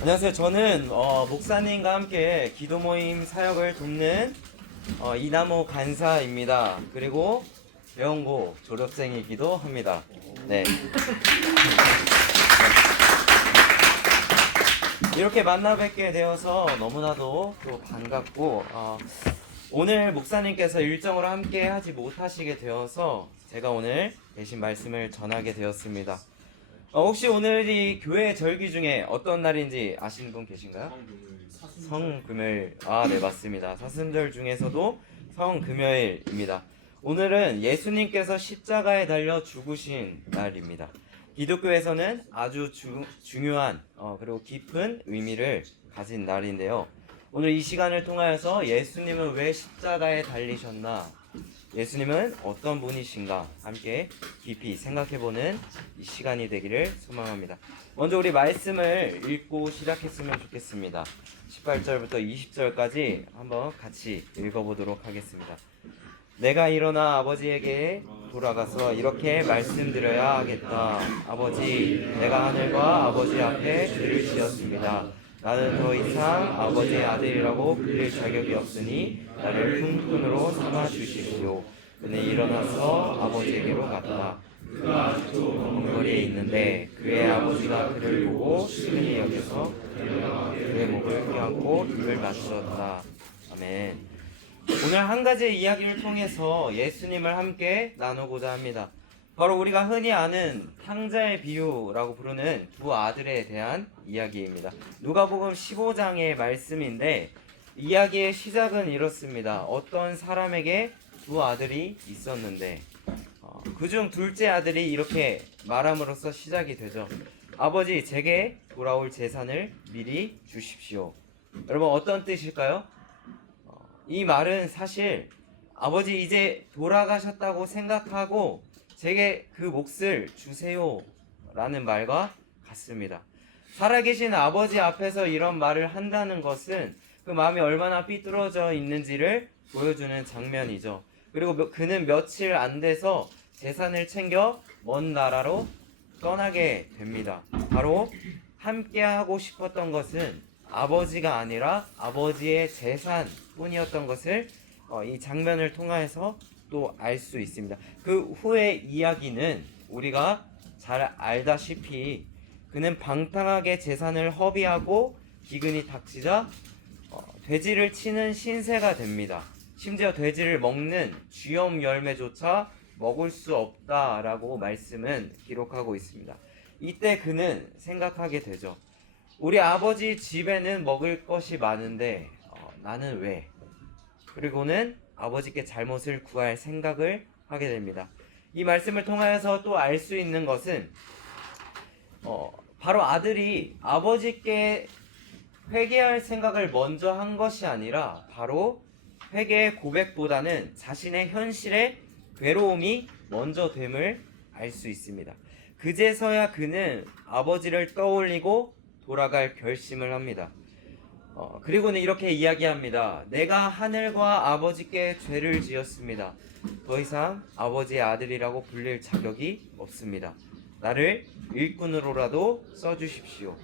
안녕하세요. 저는 목사님과 함께 기도 모임 사역을 돕는 이나모 간사입니다. 그리고 배원고 졸업생이기도 합니다. 네. 이렇게 만나 뵙게 되어서 너무나도 또 반갑고 오늘 목사님께서 일정으로 함께 하지 못하시게 되어서 제가 오늘 대신 말씀을 전하게 되었습니다. 혹시 오늘이 교회 절기 중에 어떤 날인지 아시는 분 계신가요? 성금요일. 네, 맞습니다. 사순절 중에서도 성금요일입니다. 오늘은 예수님께서 십자가에 달려 죽으신 날입니다. 기독교에서는 아주 중요한 그리고 깊은 의미를 가진 날인데요. 오늘 이 시간을 통하여서 예수님은 왜 십자가에 달리셨나, 예수님은 어떤 분이신가 함께 깊이 생각해보는 이 시간이 되기를 소망합니다. 먼저 우리 말씀을 읽고 시작했으면 좋겠습니다. 18절부터 20절까지 한번 같이 읽어보도록 하겠습니다. 내가 일어나 아버지에게 돌아가서 이렇게 말씀드려야 하겠다. 아버지, 내가 하늘과 아버지 앞에 죄를 지었습니다. 나는 더 이상 아버지의 아들이라고 불릴 자격이 없으니 나를 품꾼으로 삼아 주십시오. 그는 일어나서 아버지에게로 갔다. 그가 아직도 먼 거리에 있는데 그의 아버지가 그를 보고 시근히 여겨서 그의 목을 껴안고 입을 맞추었다. 아멘. 오늘 한 가지 이야기를 통해서 예수님을 함께 나누고자 합니다. 바로 우리가 흔히 아는 탕자의 비유라고 부르는 두 아들에 대한 이야기입니다. 누가복음 15장의 말씀인데 이야기의 시작은 이렇습니다. 어떤 사람에게 두 아들이 있었는데 그중 둘째 아들이 이렇게 말함으로써 시작이 되죠. 아버지, 제게 돌아올 재산을 미리 주십시오. 여러분, 어떤 뜻일까요? 이 말은 사실 아버지 이제 돌아가셨다고 생각하고 제게 그 몫을 주세요 라는 말과 같습니다. 살아계신 아버지 앞에서 이런 말을 한다는 것은 그 마음이 얼마나 삐뚤어져 있는지를 보여주는 장면이죠. 그리고 그는 며칠 안 돼서 재산을 챙겨 먼 나라로 떠나게 됩니다. 바로 함께 하고 싶었던 것은 아버지가 아니라 아버지의 재산뿐이었던 것을 이 장면을 통해서 또 알 수 있습니다. 그 후의 이야기는 우리가 잘 알다시피 그는 방탕하게 재산을 허비하고 기근이 닥치자 돼지를 치는 신세가 됩니다. 심지어 돼지를 먹는 쥐염 열매조차 먹을 수 없다라고 말씀은 기록하고 있습니다. 이때 그는 생각하게 되죠. 우리 아버지 집에는 먹을 것이 많은데 나는 왜? 그리고는 아버지께 잘못을 구할 생각을 하게 됩니다. 이 말씀을 통하여서 또 알 수 있는 것은 바로 아들이 아버지께 회개할 생각을 먼저 한 것이 아니라 바로 회개의 고백보다는 자신의 현실의 괴로움이 먼저 됨을 알 수 있습니다. 그제서야 그는 아버지를 떠올리고 돌아갈 결심을 합니다. 그리고는 이렇게 이야기합니다. 내가 하늘과 아버지께 죄를 지었습니다. 더 이상 아버지의 아들이라고 불릴 자격이 없습니다. 나를 일꾼으로라도 써주십시오.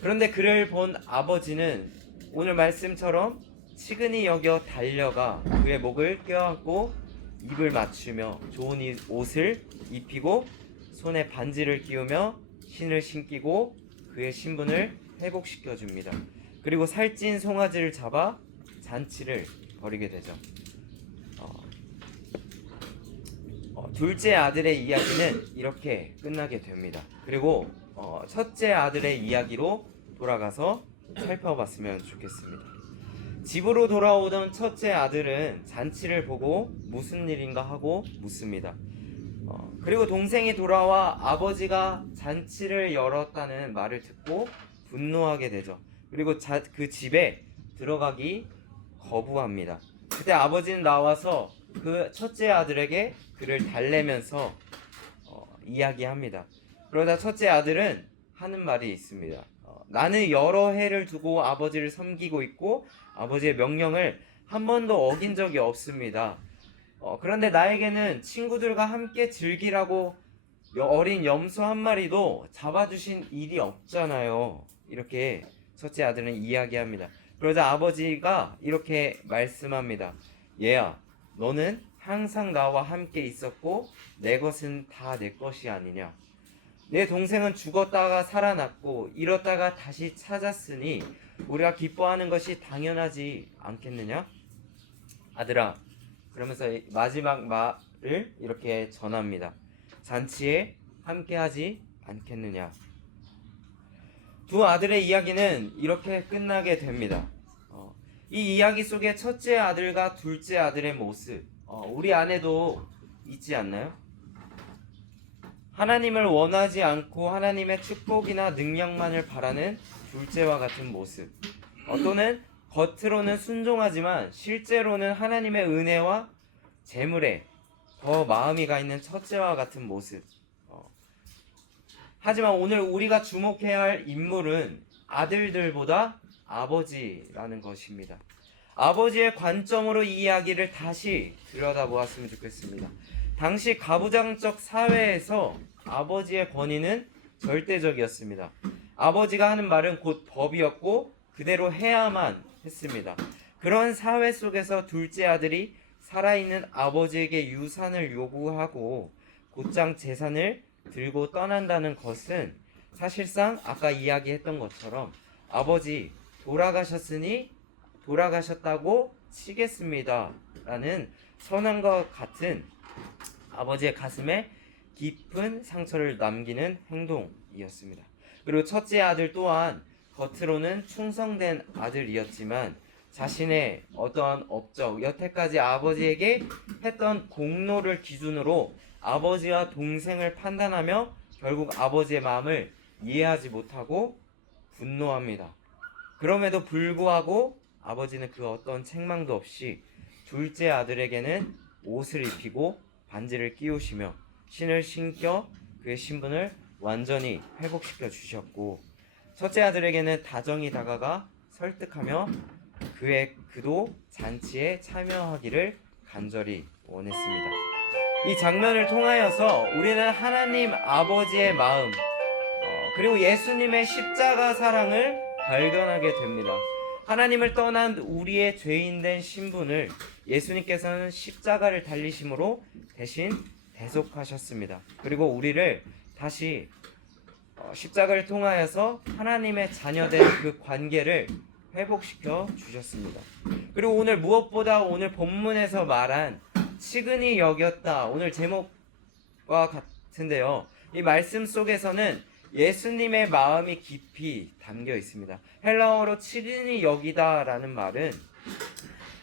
그런데 그를 본 아버지는 오늘 말씀처럼 치근히 여겨 달려가 그의 목을 껴안고 입을 맞추며 좋은 옷을 입히고 손에 반지를 끼우며 신을 신기고 그의 신분을 회복시켜 줍니다. 그리고 살찐 송아지를 잡아 잔치를 벌이게 되죠. 둘째 아들의 이야기는 이렇게 끝나게 됩니다. 그리고 첫째 아들의 이야기로 돌아가서 살펴봤으면 좋겠습니다. 집으로 돌아오던 첫째 아들은 잔치를 보고 무슨 일인가 하고 묻습니다. 그리고 동생이 돌아와 아버지가 잔치를 열었다는 말을 듣고 분노하게 되죠. 그리고 그 집에 들어가기 거부합니다. 그때 아버지는 나와서 그 첫째 아들에게 그를 달래면서 이야기합니다. 그러다 첫째 아들은 하는 말이 있습니다. 나는 여러 해를 두고 아버지를 섬기고 있고 아버지의 명령을 한 번도 어긴 적이 없습니다. 그런데 나에게는 친구들과 함께 즐기라고 어린 염소 한 마리도 잡아주신 일이 없잖아요. 이렇게 첫째 아들은 이야기합니다. 그러자 아버지가 이렇게 말씀합니다. 얘야, 너는 항상 나와 함께 있었고 내 것은 다 내 것이 아니냐. 내 동생은 죽었다가 살아났고 잃었다가 다시 찾았으니 우리가 기뻐하는 것이 당연하지 않겠느냐? 아들아, 그러면서 마지막 말을 이렇게 전합니다. 잔치에 함께하지 않겠느냐? 두 아들의 이야기는 이렇게 끝나게 됩니다. 이 이야기 속에 첫째 아들과 둘째 아들의 모습, 우리 안에도 있지 않나요? 하나님을 원하지 않고 하나님의 축복이나 능력만을 바라는 둘째와 같은 모습, 또는 겉으로는 순종하지만 실제로는 하나님의 은혜와 재물에 더 마음이 가 있는 첫째와 같은 모습. 하지만 오늘 우리가 주목해야 할 인물은 아들들보다 아버지라는 것입니다. 아버지의 관점으로 이 이야기를 다시 들여다보았으면 좋겠습니다. 당시 가부장적 사회에서 아버지의 권위는 절대적이었습니다. 아버지가 하는 말은 곧 법이었고 그대로 해야만 했습니다. 그런 사회 속에서 둘째 아들이 살아있는 아버지에게 유산을 요구하고 곧장 재산을 들고 떠난다는 것은 사실상 아까 이야기했던 것처럼 아버지 돌아가셨으니 돌아가셨다고 치겠습니다 라는 선언과 같은 아버지의 가슴에 깊은 상처를 남기는 행동이었습니다. 그리고 첫째 아들 또한 겉으로는 충성된 아들이었지만 자신의 어떠한 업적, 여태까지 아버지에게 했던 공로를 기준으로 아버지와 동생을 판단하며 결국 아버지의 마음을 이해하지 못하고 분노합니다. 그럼에도 불구하고 아버지는 그 어떤 책망도 없이 둘째 아들에게는 옷을 입히고 반지를 끼우시며 신을 신겨 그의 신분을 완전히 회복시켜 주셨고, 첫째 아들에게는 다정히 다가가 설득하며 그도 잔치에 참여하기를 간절히 원했습니다. 이 장면을 통하여서 우리는 하나님 아버지의 마음, 그리고 예수님의 십자가 사랑을 발견하게 됩니다. 하나님을 떠난 우리의 죄인된 신분을 예수님께서는 십자가를 달리심으로 대신 대속하셨습니다. 그리고 우리를 다시 십자가를 통하여서 하나님의 자녀된 그 관계를 회복시켜 주셨습니다. 그리고 오늘 무엇보다 오늘 본문에서 말한 치근히 여겼다, 오늘 제목과 같은데요, 이 말씀 속에서는 예수님의 마음이 깊이 담겨 있습니다. 헬라어로 치근히 여기다 라는 말은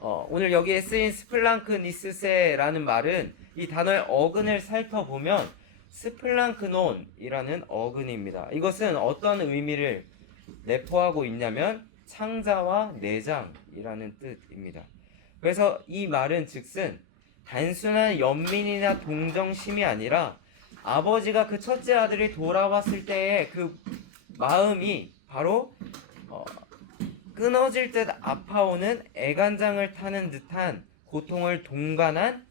오늘 여기에 쓰인 스플랑크니스세라는 말은 이 단어의 어근을 살펴보면 스플랑크논이라는 어근입니다. 이것은 어떤 의미를 내포하고 있냐면 창자와 내장이라는 뜻입니다. 그래서 이 말은 즉슨 단순한 연민이나 동정심이 아니라 아버지가 그 첫째 아들이 돌아왔을 때의 그 마음이 바로 끊어질 듯 아파오는 애간장을 타는 듯한 고통을 동반한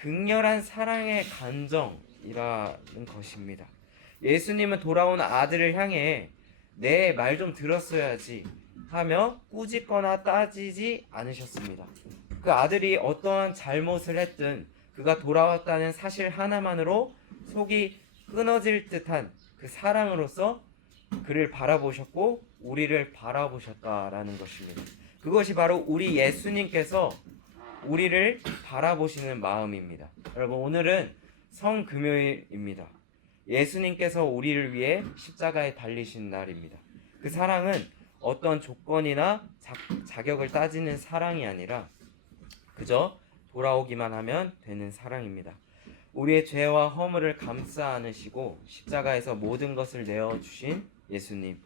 극렬한 사랑의 감정이라는 것입니다. 예수님은 돌아온 아들을 향해 내 말 좀 들었어야지 하며 꾸짖거나 따지지 않으셨습니다. 그 아들이 어떠한 잘못을 했든 그가 돌아왔다는 사실 하나만으로 속이 끊어질 듯한 그 사랑으로서 그를 바라보셨고 우리를 바라보셨다라는 것입니다. 그것이 바로 우리 예수님께서 우리를 바라보시는 마음입니다. 여러분, 오늘은 성금요일입니다. 예수님께서 우리를 위해 십자가에 달리신 날입니다. 그 사랑은 어떤 조건이나 자격을 따지는 사랑이 아니라 그저 돌아오기만 하면 되는 사랑입니다. 우리의 죄와 허물을 감싸 안으시고 십자가에서 모든 것을 내어주신 예수님,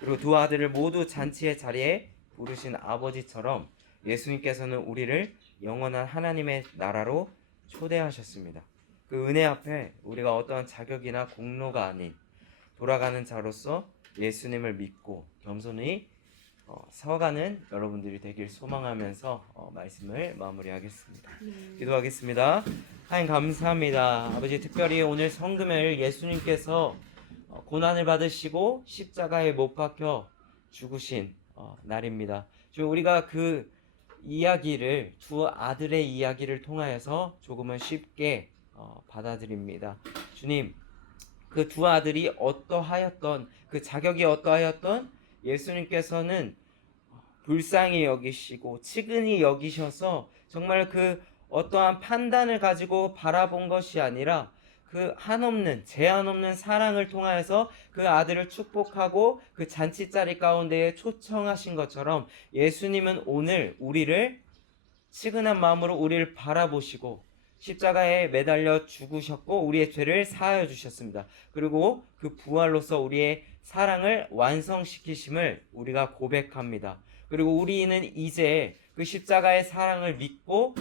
그리고 두 아들을 모두 잔치의 자리에 부르신 아버지처럼 예수님께서는 우리를 영원한 하나님의 나라로 초대하셨습니다. 그 은혜 앞에 우리가 어떠한 자격이나 공로가 아닌 돌아가는 자로서 예수님을 믿고 겸손히 서가는 여러분들이 되길 소망하면서 말씀을 마무리하겠습니다. 기도하겠습니다. 하나님 감사합니다. 아버지, 특별히 오늘 성금요일 예수님께서 고난을 받으시고 십자가에 못 박혀 죽으신 날입니다. 지금 우리가 그 이야기를 두 아들의 이야기를 통하여서 조금은 쉽게 받아들입니다. 주님, 그 두 아들이 어떠하였던 그 자격이 어떠하였던 예수님께서는 불쌍히 여기시고 측은히 여기셔서 정말 그 어떠한 판단을 가지고 바라본 것이 아니라 그 한없는 제한 없는 사랑을 통하여서 그 아들을 축복하고 그 잔치자리 가운데에 초청하신 것처럼 예수님은 오늘 우리를 측은한 마음으로 우리를 바라보시고 십자가에 매달려 죽으셨고 우리의 죄를 사하여 주셨습니다. 그리고 그 부활로서 우리의 사랑을 완성시키심을 우리가 고백합니다. 그리고 우리는 이제 그 십자가의 사랑을 믿고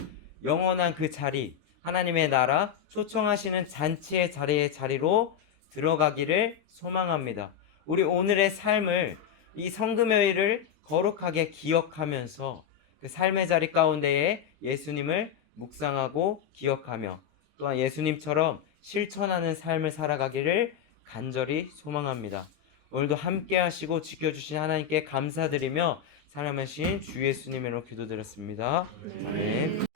영원한 그 자리, 하나님의 나라, 초청하시는 잔치의 자리로 들어가기를 소망합니다. 우리 오늘의 삶을, 이 성금요일을 거룩하게 기억하면서 그 삶의 자리 가운데에 예수님을 묵상하고 기억하며 또한 예수님처럼 실천하는 삶을 살아가기를 간절히 소망합니다. 오늘도 함께 하시고 지켜주신 하나님께 감사드리며 사랑하신 주 예수님으로 기도드렸습니다. 아멘.